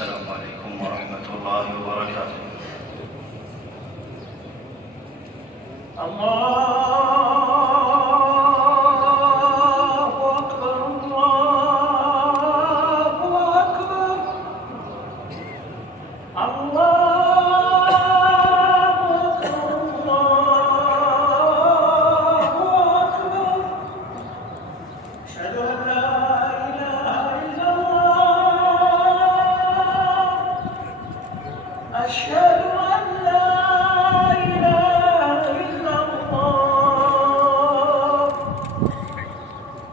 السلام عليكم ورحمة الله وبركاته. الله أكبر الله أكبر الله أكبر الله أكبر. أشهد أن لا إله إلا الله. أشهد أن لا إله إلا الله.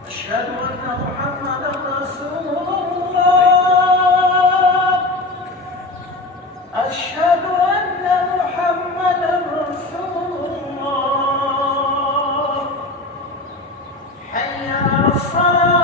أشهد أن محمدا رسول الله. أشهد أن محمدا رسول الله. حي على الصلاة.